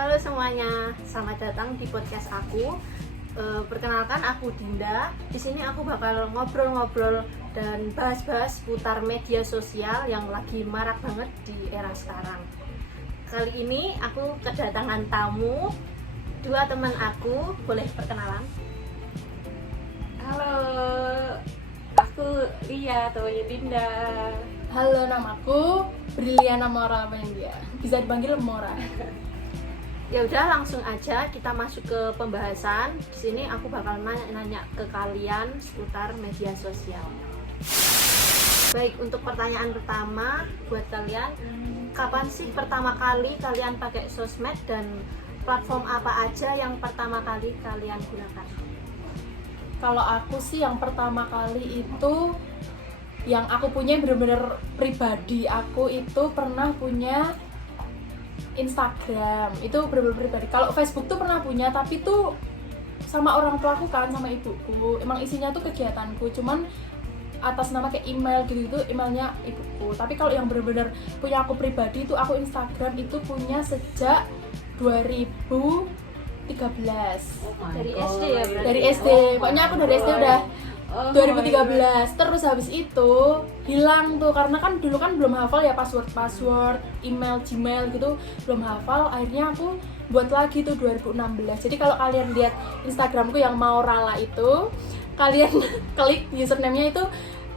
Halo semuanya, selamat datang di podcast aku. Perkenalkan aku Dinda. Di sini aku bakal ngobrol-ngobrol dan bahas-bahas seputar media sosial yang lagi marak banget di era sekarang. Kali ini aku kedatangan tamu, dua teman aku. Boleh perkenalan? Halo, aku Lia, temannya Dinda. Halo, namaku Briliana Mora Mendia. Bisa dipanggil Mora. Ya udah, langsung aja kita masuk ke pembahasan. Di sini aku bakal nanya ke kalian seputar media sosial. Baik, untuk pertanyaan pertama buat kalian, kapan sih pertama kali kalian pakai sosmed dan platform apa aja yang pertama kali kalian gunakan? Kalau aku sih yang pertama kali itu yang aku punya bener-bener pribadi, aku itu pernah punya Instagram, itu bener-bener pribadi. Kalau Facebook tuh pernah punya, tapi tuh sama orang tuaku kan, sama ibuku. Emang isinya tuh kegiatanku, cuman atas nama kayak email gitu, emailnya ibuku. Tapi kalau yang bener-bener punya aku pribadi itu aku Instagram itu punya sejak 2013. Dari SD ya berarti? Dari SD, pokoknya aku dari SD udah 2013. Terus habis itu hilang tuh karena kan dulu kan belum hafal ya password email Gmail gitu, belum hafal. Akhirnya aku buat lagi tuh 2016. Jadi kalau kalian lihat Instagramku yang Maurala itu, kalian klik username-nya itu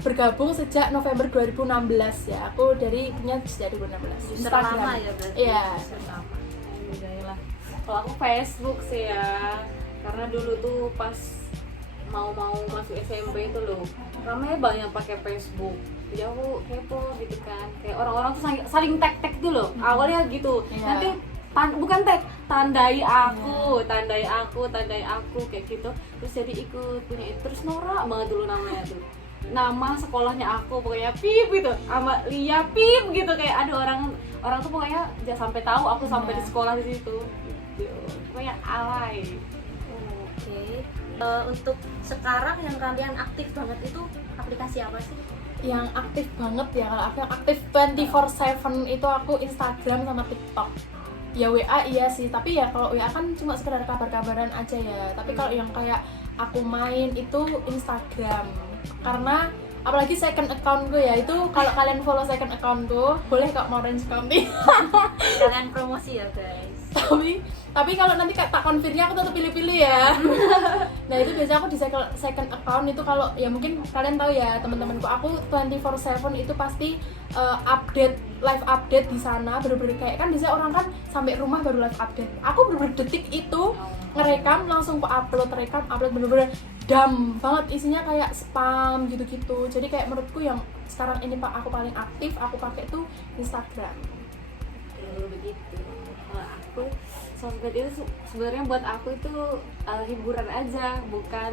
bergabung sejak November 2016 ya. Aku dari punya sejak 2016. User lama ya berarti? Iya. User lama. Alhamdulillah. Kalau aku Facebook sih ya, karena dulu tuh pas mau masuk SMP itu loh, ramai banyak pakai Facebook. Jadi aku kepo gitu kan, kayak orang-orang tuh saling tag tuh loh. Awalnya gitu, Iya. nanti bukan tag, tandai aku kayak gitu. Terus jadi ikut punya itu, terus norak banget dulu namanya tuh. Nama sekolahnya aku pokoknya Pip gitu, sama Lia Pip gitu, kayak ada orang tuh pokoknya jangan sampai tahu aku sampai di sekolah di situ. Gitu. Pokoknya alay. Oke. Untuk sekarang yang kalian aktif banget itu aplikasi apa sih? Yang aktif banget ya, kalau aku yang aktif 24/7 itu aku Instagram sama TikTok. Ya WA iya sih, tapi ya kalau WA kan cuma sekedar kabar-kabaran aja ya. Tapi kalau yang kayak aku main itu Instagram. Karena apalagi second account gue ya, itu kalau kalian follow second account gue, boleh kok mau Orange County. Kalian promosi ya guys. tapi kalau nanti tak konfirmnya aku tetap pilih-pilih ya. Nah itu biasanya aku di second account itu, kalau ya mungkin kalian tahu ya teman-temanku, aku 24/7 itu pasti live update di sana. Bener-bener kayak kan biasanya orang kan sampai rumah baru live update, aku bener-bener detik itu ngerekam langsung aku upload, upload bener-bener dam banget, isinya kayak spam gitu-gitu. Jadi kayak menurutku yang sekarang ini aku paling aktif aku pakai tuh Instagram. Begitu. Aku sosmed itu sebenarnya buat aku itu hiburan aja, bukan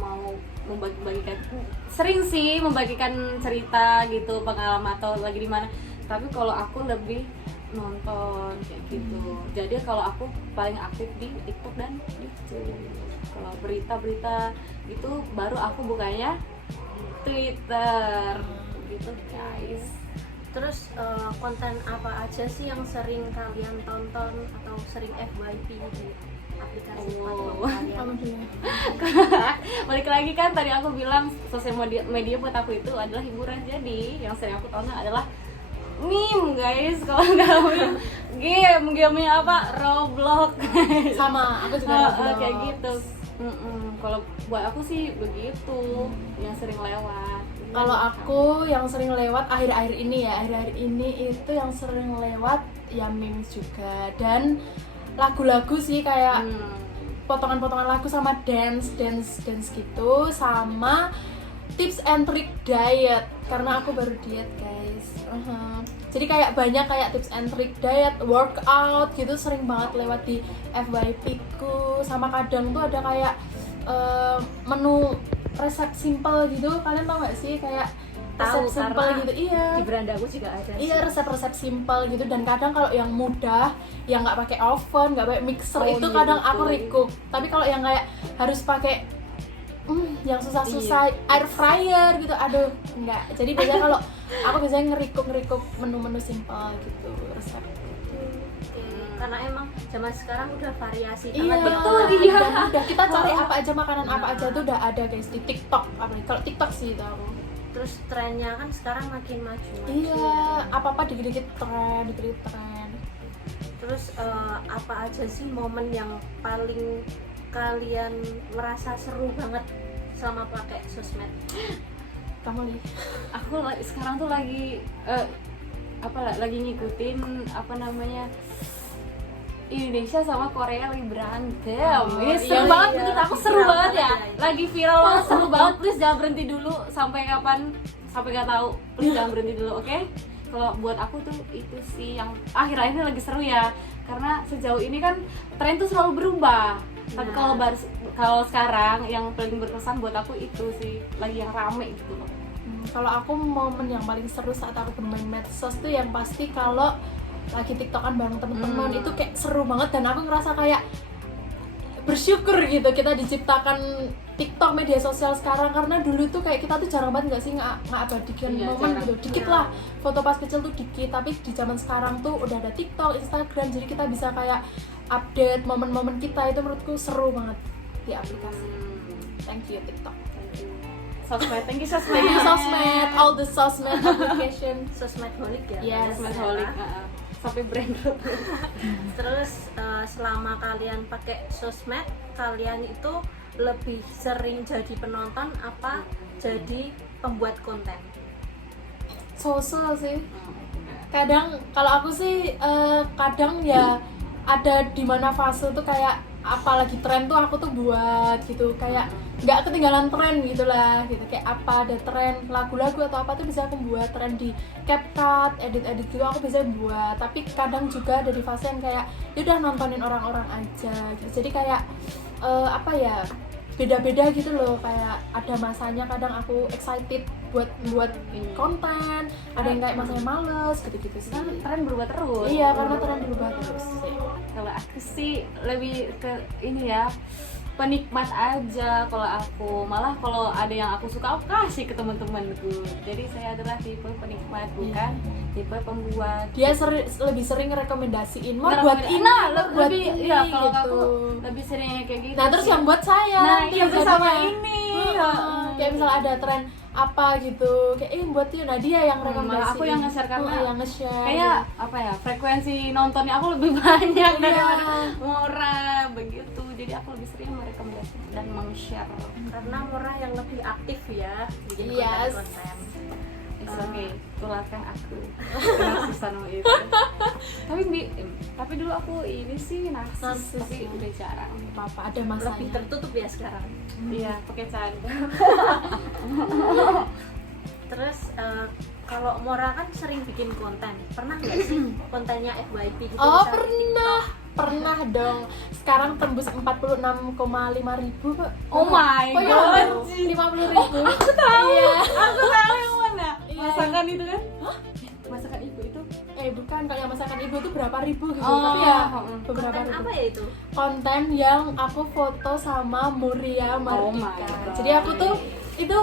mau membagikan. Sering sih membagikan cerita gitu, pengalaman atau lagi di mana. Tapi kalau aku lebih nonton kayak gitu. Jadi kalau aku paling aktif di TikTok dan YouTube. Kalau berita-berita itu baru aku bukanya Twitter gitu guys. Terus konten apa aja sih yang sering kalian tonton atau sering FYP di aplikasi platform kalian? Balik lagi kan tadi aku bilang sosial media buat aku itu adalah hiburan. Jadi yang sering aku tonton adalah meme guys. Kalau nggak game-gamenya apa, Roblox guys. Sama aku juga Roblox. Kayak gitu. Kalau buat aku sih begitu yang sering lewat. Kalau aku yang sering lewat akhir-akhir ini itu yang sering lewat ya memes juga, dan lagu-lagu sih kayak potongan-potongan lagu sama dance gitu, sama tips and trick diet karena aku baru diet guys. Jadi kayak banyak kayak tips and trick diet, workout gitu sering banget lewat di FYP ku. Sama kadang tuh ada kayak menu resep simple gitu, kalian tau gak sih kayak resep simple gitu? Iya, di berandaku juga ada sih. Iya, resep-resep simple gitu. Dan kadang kalau yang mudah, yang nggak pakai oven, nggak pakai mixer, itu iya, kadang betul. aku recook. Tapi kalau yang kayak harus pakai yang susah-susah air fryer gitu, aduh enggak. Jadi biasanya kalau aku biasanya ngerikuk menu-menu simple gitu, resep. karena emang zaman sekarang udah variasi Iya, banget. betul, ya. iya. Dan udah kita cari apa aja makanan apa Nah. aja tuh udah ada guys di TikTok. Apalagi kalau TikTok sih tahu. Terus trennya kan sekarang makin maju. Iya, apa-apa dikit-dikit tren. Terus apa aja sih momen yang paling kalian merasa seru banget selama pakai sosmed? Kamu nih. Aku sekarang tuh lagi lagi ngikutin apa namanya Indonesia sama Korea lagi berantem. Ini seru iya, banget, iya. menurut aku seru Viral banget ya. banget ya. Lagi viral banget, seru banget. Please jangan berhenti dulu sampai kapan, sampai nggak tahu. Please jangan berhenti dulu, oke? Kalau buat aku tuh itu sih yang akhir-akhir ini lagi seru ya. Karena sejauh ini kan tren tuh selalu berubah. Tapi Nah. kalau sekarang yang paling berkesan buat aku itu sih lagi yang rame gitu loh. Kalau aku momen yang paling seru saat aku bermain medsos tuh yang pasti kalau lagi tiktokan bareng temen-temen itu kayak seru banget dan aku ngerasa kayak bersyukur gitu kita diciptakan TikTok media sosial sekarang karena dulu tuh kayak kita tuh jarang banget nggak sih ngabadikan Iya, momen jarang. gitu dikit Iya. lah foto pas kecil tuh dikit tapi di zaman sekarang tuh udah ada TikTok, Instagram jadi kita bisa kayak update momen-momen kita itu menurutku seru banget di aplikasi. Thank you TikTok. Sosmed, thank you sosmed. Thank you sosmed, all the sosmed application. Sosmedholic ya. Yes. Sosmedholic, sampai brand root. Terus selama kalian pakai sosmed, kalian itu lebih sering jadi penonton apa jadi pembuat konten? So-so sih. Kadang kalau aku sih kadang ya ada di mana fase tuh kayak apalagi tren tuh aku tuh buat gitu kayak nggak ketinggalan tren gitulah gitu kayak apa ada tren lagu-lagu atau apa tuh bisa aku buat tren di CapCut edit gitu aku bisa buat tapi kadang juga ada di fase yang kayak ya udah nontonin orang-orang aja gitu jadi kayak apa ya beda-beda gitu loh kayak ada masanya kadang aku excited buat konten ada yang kayak masanya males gitu-gitu sih Tren berubah terus. iya karena tren berubah terus sih. Kalau aku sih lebih ke ini ya, penikmat aja. Kalau aku malah kalau ada yang aku suka aku kasih ke teman-temanku. Jadi saya adalah tipe penikmat bukan tipe pembuat. Dia lebih sering rekomendasiin mau buat ini nah, mau buat lebih ini iya kalau gitu. aku lebih sering kayak gitu. Nah terus sih. yang buat saya Nah, nanti iya, yang terus sama jadinya. ini. Kayak misal ada tren apa gitu kayak buat dia nah dia yang rekomendasi malah aku yang nge-share karena yang nge-share kayak apa ya frekuensi nontonnya aku lebih banyak Iya. daripada murah begitu jadi aku lebih sering merekomendasikan dan meng-share. Karena Murah yang lebih aktif ya bikin Yes. konten-konten. It's okay, tularkan aku narsisanmu itu. tapi dulu aku ini sih narsis, Narsis, tapi ya. udah jarang. apa ada Lebih masanya tertutup ya sekarang. Iya, pakai canda. Terus kalau Mora kan sering bikin konten, pernah nggak sih kontennya FYP gitu? oh misalnya di pernah dong sekarang tembus 46,5 ribu kok Oh my oh, god. 50 ribu Aku tahu. iya. Aku tahu yang mana. Iya. Masakan itu kan? Masakan ibu itu. Bukan kalau yang masakan ibu tuh berapa ribu gitu Oh, tapi ya mm. beberapa konten ribu apa ya itu? konten yang aku foto sama Muria Oh my Mardika. God. Jadi aku tuh itu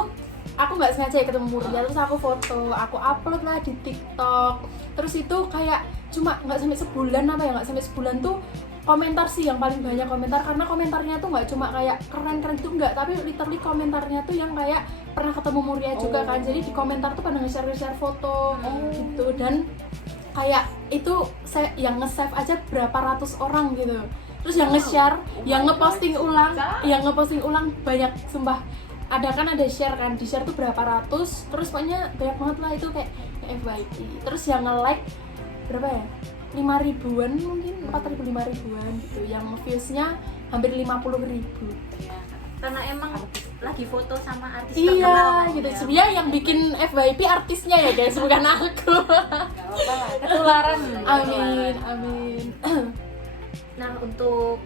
aku nggak sengaja ya ketemu Muria terus aku foto, aku upload lah di TikTok. Terus itu kayak cuma nggak sampai sebulan apa ya nggak sampai sebulan tuh komentar sih yang paling banyak komentar karena komentarnya tuh nggak cuma kayak keren-keren gitu nggak tapi literally komentarnya tuh yang kayak pernah ketemu Muria juga kan jadi di komentar tuh pada nge-share foto gitu dan kayak itu saya yang nge-save aja berapa ratus orang gitu terus yang nge-share yang ngeposting ulang banyak sumpah ada kan ada share kan di share tuh berapa ratus terus pokoknya banyak banget lah itu kayak FYP terus yang nge-like berapa ya 5 ribuan mungkin 4 ribu 5 ribuan gitu yang viewsnya hampir 50 ribu Karena emang lagi foto sama artis iya terkenal, gitu ya. sebenarnya yang bikin FYP artisnya ya guys bukan aku Gak apa-apa lah. Ketularan. amin Nah, untuk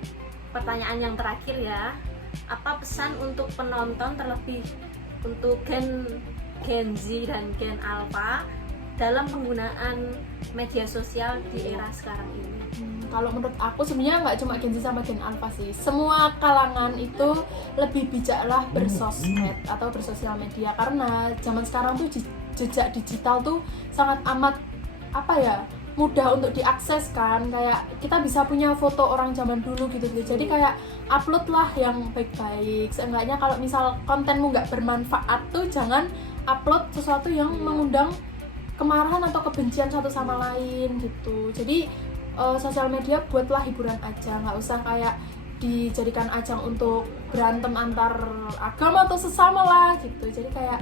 pertanyaan yang terakhir ya, apa pesan untuk penonton terlebih untuk Gen Z dan Gen Alpha dalam penggunaan media sosial di era sekarang ini? Kalau menurut aku sebenarnya nggak cuma Gen Z sama Gen Alpha sih, semua kalangan itu lebih bijaklah bersosmed atau bersosial media karena zaman sekarang tuh jejak digital tuh sangat amat apa ya mudah untuk diakses kan, kayak kita bisa punya foto orang zaman dulu gitu. Jadi kayak upload lah yang baik-baik. Seenggaknya kalau misal kontenmu nggak bermanfaat tuh jangan upload sesuatu yang mengundang kemarahan atau kebencian satu sama lain gitu. Jadi sosial media buatlah hiburan aja, nggak usah kayak dijadikan ajang untuk berantem antar agama atau sesama lah gitu. Jadi kayak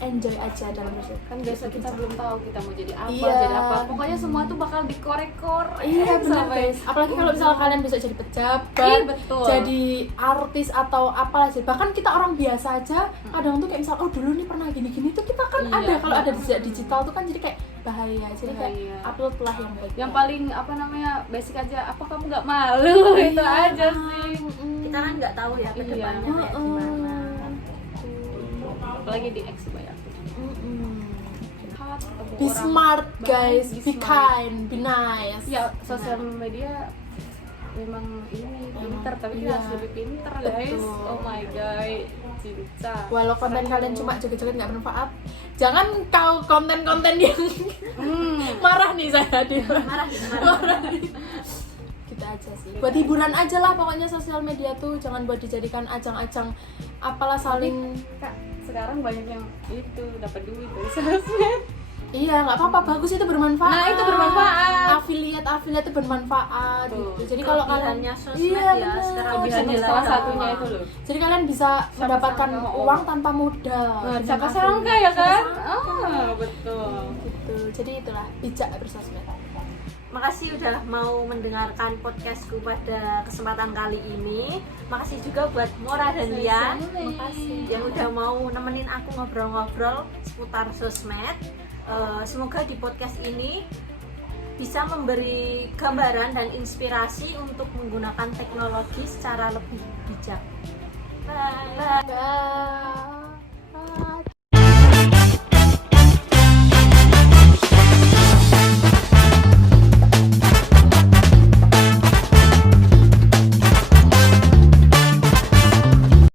enjoy aja dalam hidup. Kan biasa kita belum tahu kita mau jadi apa, Iya. jadi apa. Pokoknya semua tuh bakal dikorek-korek. Iya benar sampai- guys. Apalagi kalau misalnya kalian besok jadi pejabat, Iya, betul. jadi artis atau apalah sih. Bahkan kita orang biasa aja kadang tuh kayak misal oh dulu nih pernah gini-gini tuh kita kan Iya. ada, kalau ada di jejak digital tuh kan jadi kayak bahaya. Jadi kayak Bahaya. upload lah yang baik. Yang paling apa namanya basic aja, apa kamu nggak malu itu aja sih. Kita kan nggak tahu ya ke Iya. depannya kayak gimana. Apalagi di X banyak. Be smart guys, Be be smart. kind, be nice. Ya sosial media memang ini pinter, tapi kita Iya. harus lebih pinter guys. Betul. Oh my god, cinta. Walau konten kalian cuma joget-joget nggak bermanfaat, jangan kau konten-konten yang marah nih saya di Marah. kita aja sih. Buat hiburan aja lah pokoknya sosial media tuh, jangan buat dijadikan ajang-ajang apalah saling. Kak, sekarang banyak yang itu dapat duit dari sosmed. Iya, nggak apa-apa, bagus, itu bermanfaat. Nah, itu bermanfaat. Affiliate itu bermanfaat Tuh. gitu. Jadi kalau kalian Kelebihannya sosmed iya, ya, benar. sekarang Kelebihannya bisa salah dilihat satunya gampang. itu loh. Jadi kalian bisa mendapatkan sama uang tanpa modal. Nah, dengan siapa affiliate. sangka ya kan? Siapa sangka. Ah, betul. Gitu. Jadi itulah bijak bersosmed. Makasih udah mau mendengarkan podcastku pada kesempatan kali ini. Makasih juga buat Mora dan Lian Makasih. yang udah mau nemenin aku ngobrol-ngobrol seputar sosmed. Semoga di podcast ini bisa memberi gambaran dan inspirasi untuk menggunakan teknologi secara lebih bijak. Bye. Bye.